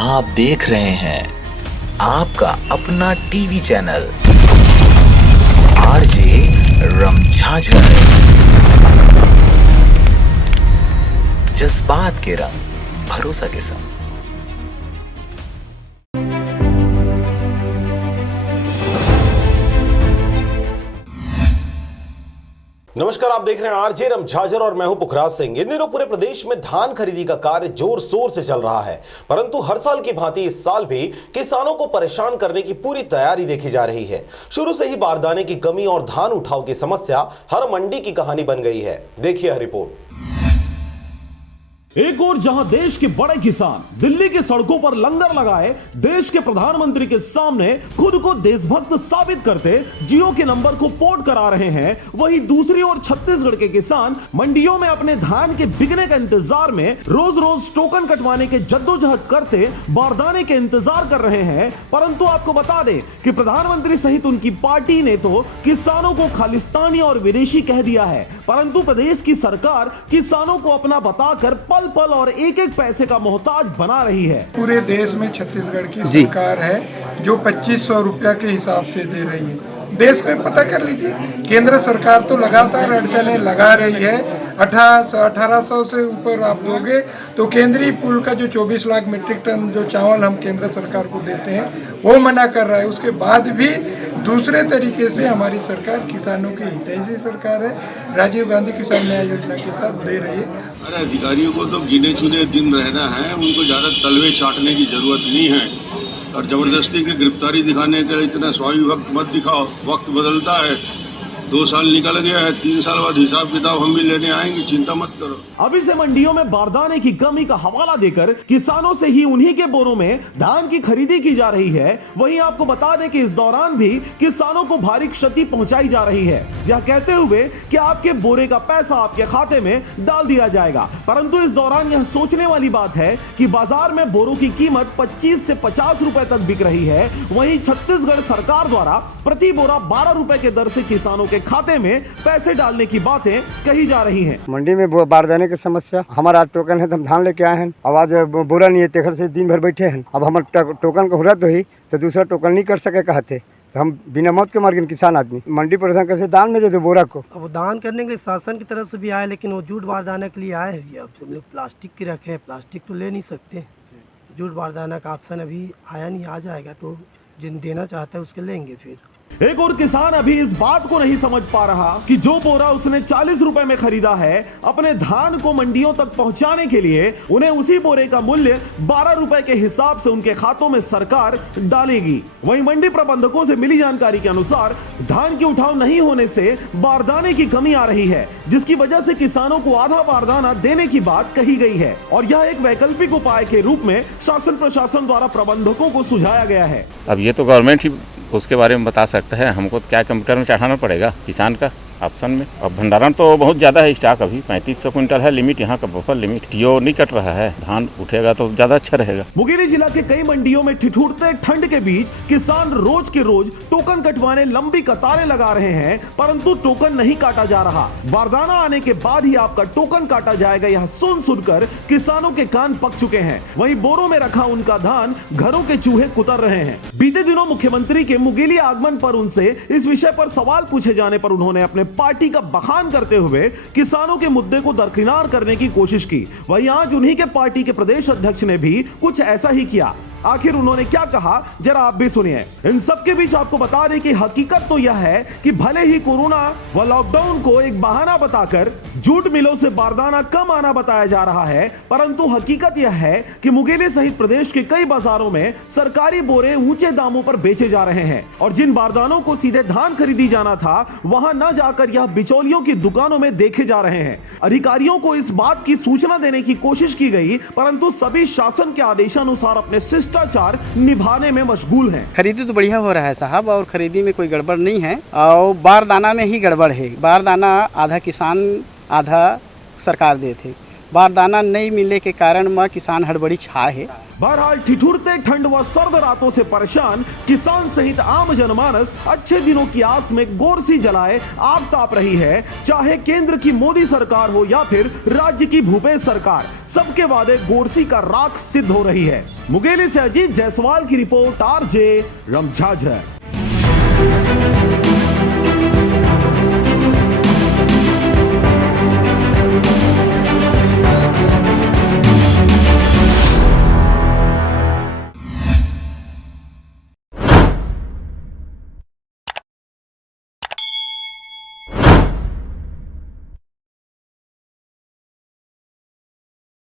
आप देख रहे हैं आपका अपना टीवी चैनल आरजे रमझाझर, जज्बात के रंग भरोसा के संग। नमस्कार, आप देख रहे हैं आरजे रमझाझर और मैं हूं पुखराज सिंह। इन दिनों पूरे प्रदेश में धान खरीदी का कार्य जोर शोर से चल रहा है, परंतु हर साल की भांति इस साल भी किसानों को परेशान करने की पूरी तैयारी देखी जा रही है। शुरू से ही बारदाने की कमी और धान उठाव की समस्या हर मंडी की कहानी बन गई है। देखिए रिपोर्ट। एक और जहां देश के बड़े किसान दिल्ली की सड़कों पर लंगर लगाए देश के प्रधानमंत्री के सामने खुद को देशभक्त साबित करते जियो के नंबर को पोर्ट करा रहे हैं, वहीं दूसरी ओर छत्तीसगढ़ के किसान मंडियों में अपने धान के बिकने का इंतजार में रोज रोज टोकन कटवाने के जद्दोजहद करते बारदाने के इंतजार कर रहे हैं। परंतु आपको बता दें कि प्रधानमंत्री सहित उनकी पार्टी ने तो किसानों को खालिस्तानी और विदेशी कह दिया है, परंतु प्रदेश की सरकार किसानों को अपना बताकर पल पल और एक एक पैसे का मोहताज बना रही है। पूरे देश में छत्तीसगढ़ की सरकार है जो 2500 रुपया के हिसाब से दे रही है। देश में पता कर लीजिए, केंद्र सरकार तो लगातार अड़चने लगा रही है। 1800 से ऊपर आप दोगे तो केंद्रीय पूल का जो 24 लाख मीट्रिक टन जो चावल हम केंद्र सरकार को देते हैं वो मना कर रहा है। उसके बाद भी दूसरे तरीके से हमारी सरकार किसानों की हितैषी सरकार है, राजीव गांधी किसान न्याय योजना के तहत दे रही है। अरे अधिकारियों को तो गिने चुने दिन रहना है, उनको ज़्यादा तलवे चाटने की जरूरत नहीं है और जबरदस्ती की गिरफ्तारी दिखाने के लिए इतना स्वाभाविक वक्त मत दिखाओ। वक्त बदलता है, 2 साल निकल गया है, 3 साल बाद हिसाब किताब हम भी लेने आएंगे, चिंता मत करो। अभी से मंडियों में बारदाने की कमी का हवाला देकर किसानों से ही उन्हीं के बोरों में धान की खरीदी की जा रही है। वहीं आपको बता दें कि इस दौरान भी किसानों को भारी क्षति पहुंचाई जा रही है, यह कहते हुए कि आपके बोरे का पैसा आपके खाते में डाल दिया जाएगा। परंतु इस दौरान यह सोचने वाली बात है कि बाजार में बोरों की कीमत 25 से 50 रुपए तक बिक रही है। वहीं छत्तीसगढ़ सरकार द्वारा प्रति बोरा 12 रुपए के दर से किसानों के खाते में पैसे डालने की बातें कही जा रही हैं। मंडी में बारदाने की समस्या, हमारा टोकन है तो हम धान लेके आए हैं, अब आज बोरा नहीं है, तेखर से दिन भर बैठे हैं। अब हमारा टोकन का हुआ तो ही तो दूसरा टोकन नहीं कर सके कहते, तो हम बिना मौत के मार गए किसान आदमी। मंडी प्रधान कैसे दान में दे दो बोरा को। अब दान करने के लिए शासन की तरफ से भी आए, लेकिन वो जूट बारदाना के लिए आए हैं। अब हम लोग प्लास्टिक के रखे हैं, प्लास्टिक तो ले नहीं सकते। जूट बारदाना का ऑप्शन अभी आया नहीं, आ जाएगा तो जिन देना चाहता है उसके लेंगे। फिर एक और किसान अभी इस बात को नहीं समझ पा रहा कि जो बोरा उसने 40 रुपए में खरीदा है, अपने धान को मंडियों तक पहुंचाने के लिए उन्हें उसी बोरे का मूल्य 12 रुपए के हिसाब से उनके खातों में सरकार डालेगी। वहीं मंडी प्रबंधकों से मिली जानकारी के अनुसार धान की उठाव नहीं होने से बारदाने की कमी आ रही है, जिसकी वजह से किसानों को आधा बारदाना देने की बात कही गई है और यह एक वैकल्पिक उपाय के रूप में शासन प्रशासन द्वारा प्रबंधकों को सुझाया गया है। अब ये तो गवर्नमेंट ही उसके बारे में बता सकता है, हमको तो क्या कंप्यूटर में चढ़ाना पड़ेगा किसान का ऑप्शन में। अब भंडारण तो बहुत ज़्यादा है, स्टॉक अभी 3500 क्विंटल है लिमिट, यहाँ का बफर लिमिट टीओ नहीं कट रहा है। धान उठेगा तो ज़्यादा अच्छा रहेगा। मुंगेली जिला के कई मंडियों में ठिठुरते ठंड के बीच किसान रोज के रोज टोकन कटवाने लंबी कतारें लगा रहे हैं, परंतु टोकन नहीं काटा जा रहा। बारदाना आने के बाद ही आपका टोकन काटा जाएगा, यह सुनकर किसानों के कान पक चुके हैं। वहीं बोरों में रखा उनका धान घरों के चूहे कुतर रहे हैं। बीते दिनों मुख्यमंत्री के मुंगेली आगमन पर उनसे इस विषय पर सवाल पूछे जाने पर उन्होंने अपने पार्टी का बखान करते हुए किसानों के मुद्दे को दरकिनार करने की कोशिश की। वहीं आज उन्हीं के पार्टी के प्रदेश अध्यक्ष ने भी कुछ ऐसा ही किया। आखिर उन्होंने क्या कहा, जरा आप भी सुनिए। इन सबके बीच आपको बता दें कि हकीकत तो यह है कि भले ही कोरोना व लॉकडाउन को एक बहाना बताकर जूट मिलों से बारदाना कम आना बताया जा रहा है, परंतु हकीकत यह है कि मुंगेली सहित प्रदेश के कई बाजारों में सरकारी बोरे ऊंचे दामों पर बेचे जा रहे हैं और जिन बारदानों को सीधे धान खरीदी जाना था, वहां न जाकर यह बिचौलियों की दुकानों में देखे जा रहे हैं। अधिकारियों को इस बात की सूचना देने की कोशिश की गई, परंतु सभी शासन के आदेशानुसार अपने शिष्टाचार निभाने में मशगूल हैं। खरीदी तो बढ़िया हो रहा है साहब, और खरीदी में कोई गड़बड़ नहीं है, और बारदाना में ही गड़बड़ है। बारदाना आधा किसान आधा सरकार दे थे, बारदाना नहीं मिलने के कारण में किसान हड़बड़ी छाए है। बहरहाल ठिठुरते ठंड व सर्द रातों से परेशान किसान सहित आम जनमानस अच्छे दिनों की आस में गोरसी जलाए आग ताप रही है। चाहे केंद्र की मोदी सरकार हो या फिर राज्य की भूपेश सरकार, सबके वादे गोरसी का राख सिद्ध हो रही है। मुंगेली से अजीत जायसवाल की रिपोर्ट, आरजे रमझाझर।